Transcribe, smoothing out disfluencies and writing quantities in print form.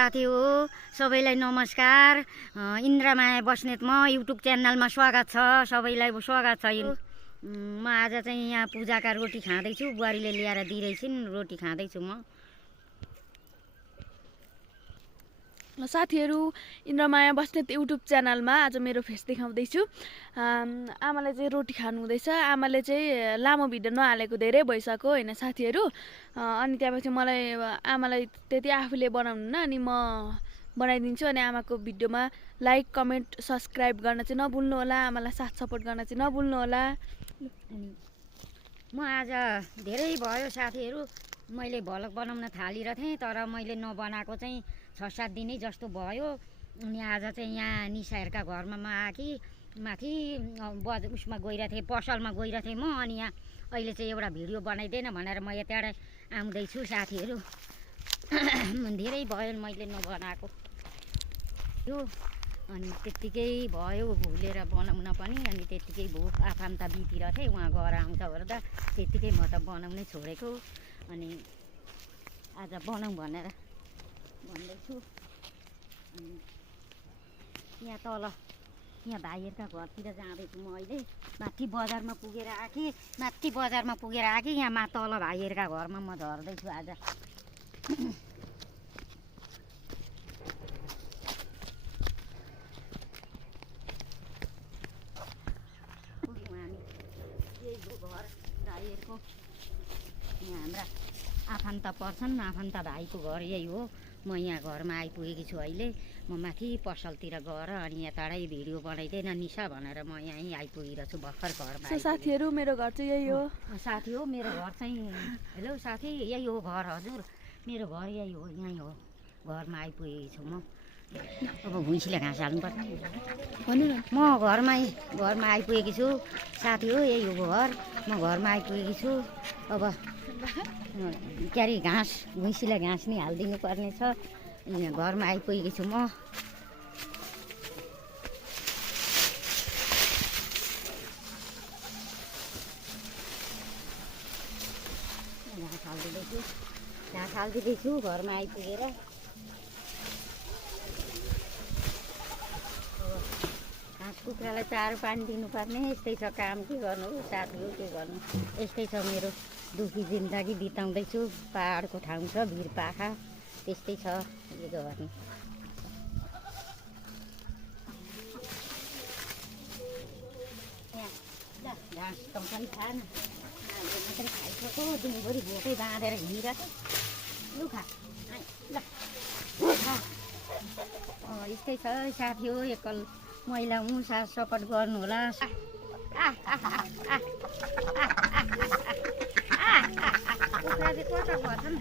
साथी हो सबैलाई नमस्कार। इन्द्रमाया बस्नेत म युट्युब च्यानलमा स्वागत छ। सबैलाई स्वागत छ। म आज चाहिँ यहाँ पूजाका रोटी खाँदैछु। बुहारीले ल्याएर दिइरहेछिन्, रोटी खाँदैछु म। साथीहरू, इन्द्रमाया बस्नेत युट्युब च्यानलमा आज मेरो फेस देखाउँदैछु। आमाले चाहिँ रोटी खानु हुँदैछ। आमाले चाहिँ लामो भिडियो नहालेको धेरै भइसक्यो होइन साथीहरू। अनि त्यहाँपछि मलाई आमालाई त्यति आफूले बनाउनु न, अनि म बनाइदिन्छु। अनि आमाको भिडियोमा लाइक कमेन्ट सब्सक्राइब गर्न चाहिँ नभुल्नु होला। आमालाई साथ सपोर्ट गर्न चाहिँ नभुल्नु होला। म आज धेरै भयो साथीहरू, मैले भ्लग बनाउन थालिरहेको थिएँ, तर मैले नबनाएको चाहिँ 6-7 दिनै जस्तो भयो। अनि आज चाहिँ यहाँ निसाहरूका घरमा म आएकी माथि उसमा गइरहेको थिएँ, पसलमा गइरहेको थिएँ म। अनि यहाँ अहिले चाहिँ एउटा भिडियो बनाइदिएन भनेर म यताबाट आउँदैछु साथीहरू। धेरै भयो मैले नबनाएको यो, अनि त्यत्तिकै भयो भुलेर बनाउन पनि। अनि त्यत्तिकै भयो, आफन्त बितिरहेको थिएँ, उहाँ गएर आउँछ ओर्दा त्यत्तिकै म त बनाउनै छोडेको। अनि आज बनाउँ भनेर भन्दैछु। अनि यहाँ तल यहाँ भाइहरूका घरतिर जाँदैछु म अहिले। माथि बजारमा पुगेर आएँ, यहाँ तल भाइहरूका घरमा म झर्दैछु आज। पुग्यौँ हामी, यही हो घर भाइहरूको। यहाँ हाम्रा आफन्त पर्छन्, आफन्त भाइको घर यही हो। म यहाँ घरमा आइपुगेकी छु अहिले। म माथि पसलतिर गएर अनि यताडै भिडियो बनाइदिएन निशा भनेर म यहीँ आइपुगिरहेको छु भर्खर घरमा। साथीहरू, मेरो घर चाहिँ यही हो। साथी हो मेरो घर चाहिँ, हेलो साथी, यही हो घर। हजुर मेरो घर यही हो, यहीँ हो। घरमा आइपुगेकी छु म। अब भुइँसीले घाँस हाल्नुपर्छ भन्नु न। म घरमा आइपुगेकी छु साथी हो, यही हो घर। म घरमा आइपुगेकी छु। अब के अरे घाँस, भुइँसीलाई घाँस नि हालिदिनु पर्ने छ। यहाँ घरमा आइपुगेकी छु म। घाँस हालिदिँदैछु घरमा आइपुगेर। घाँस कुखुरालाई चारो पानी दिनुपर्ने, यस्तै छ काम। के गर्नु साथी हो, के गर्नु, यस्तै छ मेरो दुखी जिन्दगी बिताउँदैछु। पाहाडको ठाउँ छ, भिरपाखा, त्यस्तै छ, के गर्नु। यहाँ घाँस त पनि खाएन, मात्रै खाइसक्यो। दिनभरि भोकै बाँधेर हिँडिरहेको। लु खा, ल खा। यस्तै छ साथी हो, एकल महिला हुँ, साथ सपोर्ट गर्नु होला। कुखुरा चाहिँ कता पर्छन्?